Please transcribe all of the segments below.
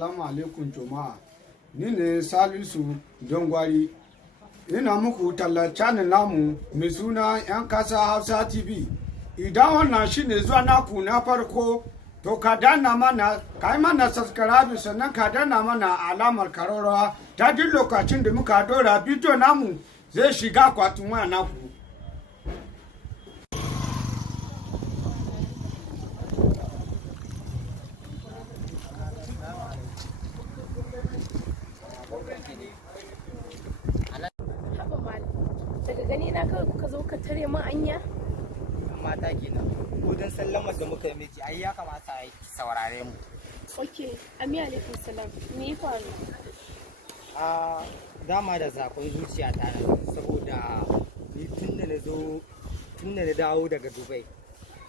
Assalamu alaikum jama'a, ni ne Salisu Dongwari. Ina muku tallar channel namu mai suna 'yan kasa Hausa TV. Idan wannan shine zuwa naku na farko, to ka danna mana, ka yi mana subscribe sannan ka danna mana alamar kararrawa ta duk lokacin da muka dora bidiyo namu zai shiga akwatin waya naku. Daga gani na kawai kuka zo ka tare mu anya mata kenan ko dan sallamar da muka yi miki ai ya kamata ai saurare mu. Okay, ami alaikum salam, me ya faru? Dama da zakon zuciya ta saboda ni tun da na dawo daga Dubai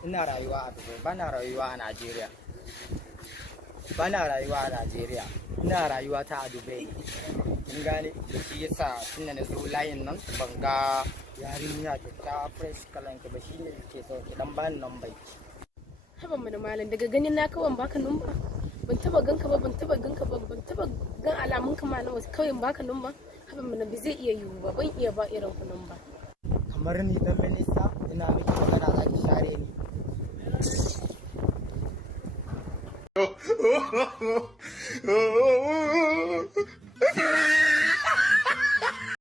ina rayuwa a Dubai, bana rayuwa a Najeriya, ina rayuwa ta a Dubai. Kin gane shi yasa tun da na zo layin nan ban ga yarinya ta fresh kalan ki ba, shine ke so ki dan bani number. Haba mana malam, daga ganin na kawai baka number, ban taba ganka ba, ban taba gan alamun ka malam, wasu kawai baka number. Haba mana bai zai iya yiwu ba, ban iya ba irin ku number. Kamar ni dan minista ina miki magana za ki share ni.